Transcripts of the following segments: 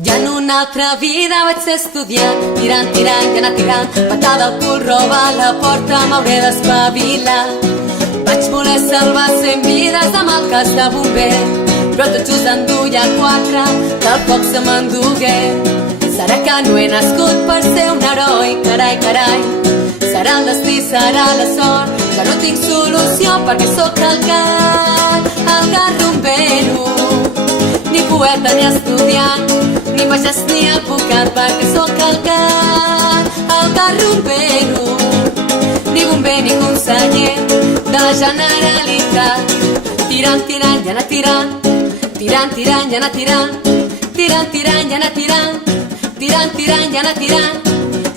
Ja en una altra vida vaig ser estudiant, tirant, tirant i anar tirant, patada al cul, roba a la porta, m'hauré d'espavilar. Vaig voler salvar 100 vides amb el cas de bomber, però tot just en duia 4, que el foc se m'endugué. Serà que no he nascut per ser un heroi, carai, carai. Serà el destí, serà la sort, que no tinc solució perquè sóc el gat rumbero. Ni poeta ni estudiant, ni pagès ni advocat, perquè sóc el gat rumbero. Ni bomber ni conseller de la Generalitat. Tirant, tirant i anar tirant, tirant, tirant i anar tirant, tirant, tirant i anar tirant, tirant, tirant i anar tirant.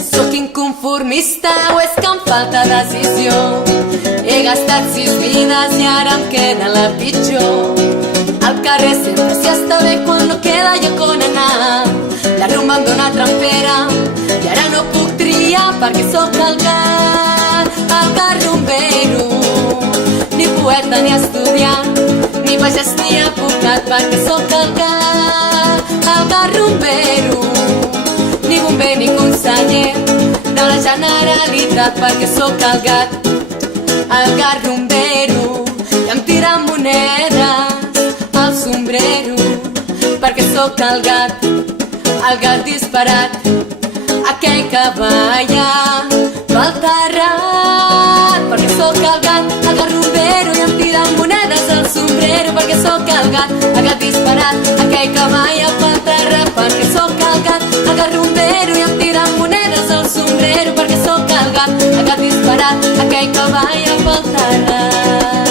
Sóc inconformista o és que em falta decisió? He gastat 6 vides i ara em queda la pitjor. Al carrer sempre s'hi està bé quan no queda lloc on anar. La rumba em dóna trampera i ara no puc triar perquè sóc el gat rumbero. Ni poeta ni estudiant, ni pagès ni advocat, perquè sóc el gat rumbero. Ni bomber ni conseller de la Generalitat, perquè sóc el gat rumbero. I em tiren monedes al sombrero, perquè sóc el gat disparat, aquell que balla pel terrat. Perquè sóc el gat rumbero i em tiren monedes al sombrero, perquè sóc el gat disparat, aquell que balla pel terrat. Perquè sóc el gat rumbero i em tiren monedes al sombrero, perquè sóc el gat disparat, aquell que balla pel terrat.